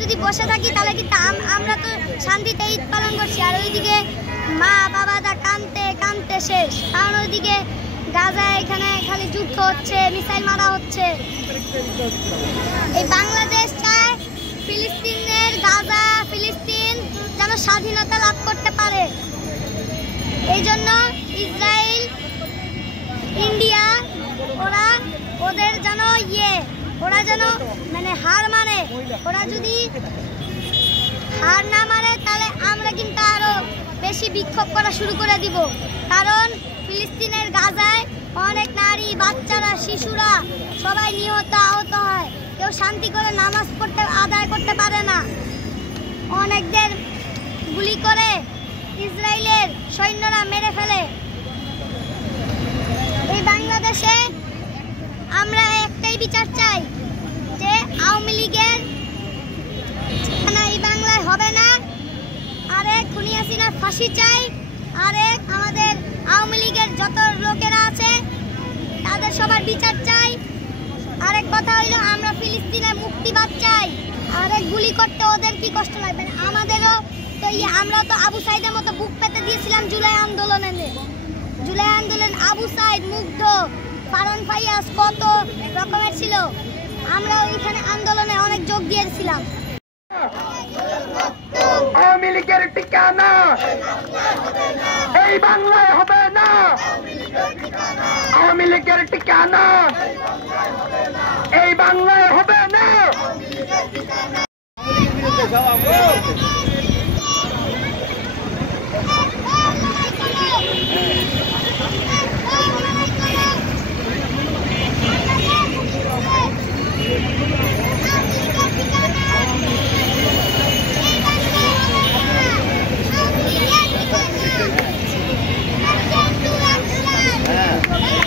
যদি বসে থাকি তাহলে কি আমরা তো শান্তিতে ঈদ পালন করছি, আর ওইদিকে মা বাবারা কাঁদতে কাঁদতে শেষ। কারণ ওইদিকে গাজায় এখানে খালি যুদ্ধ হচ্ছে, মিসাইল মারা হচ্ছে। এই বাংলাদেশ চায় ফিলিস্তিনের গাজা ফিলিস্তিন যেন স্বাধীনতা লাভ করতে পারে। এই জন্য ইসরায়েল ইন্ডিয়া ওদের যেন ওরা যেন মানে হার মানে, ওরা যদি হার না মারে তাহলে আমরা কিন্তু আরো বেশি বিক্ষোভ করা শুরু করে দিব। কারণ ফিলিস্তিনের গাজায় অনেক নারী, বাচ্চারা, শিশুরা সবাই নিহত আহত হয়। কেউ শান্তি করে নামাজ পড়তে আদায় করতে পারে না। অনেকদের গুলি করে ইসরায়েলের সৈন্যরা মেরে ফেলে। এই বাংলাদেশে আমরা একটাই বিচার চাই যে আওয়ামী লীগের এই বাংলায় হবে না। আরেক খুনি হাসিনার ফাঁসি চাই। আরেক আমাদের আওয়ামী লীগের যত লোকেরা আছে তাদের সবার বিচার চাই। আরেক কথা হইল আমরা ফিলিস্তিনের মুক্তিবাদ চাই। আরেক গুলি করতে ওদের কি কষ্ট লাগবে না, আমাদেরও তো আমরা তো আবু সাইদের মতো বুক পেতে দিয়েছিলাম জুলাই আন্দোলনে। জুলাই আন্দোলন আবু সাইদ, মুগ্ধ, ফারান ফাইয়াজ কত রকমের ছিল। আমরা ওইখানে আন্দোলনে অনেক যোগ দিয়েছিলাম। আওয়ামী লীগের ঠিকানা এই বাংলায় হবে না। আওয়ামী লীগের ঠিকানা এই বাংলায় হবে না। Nah,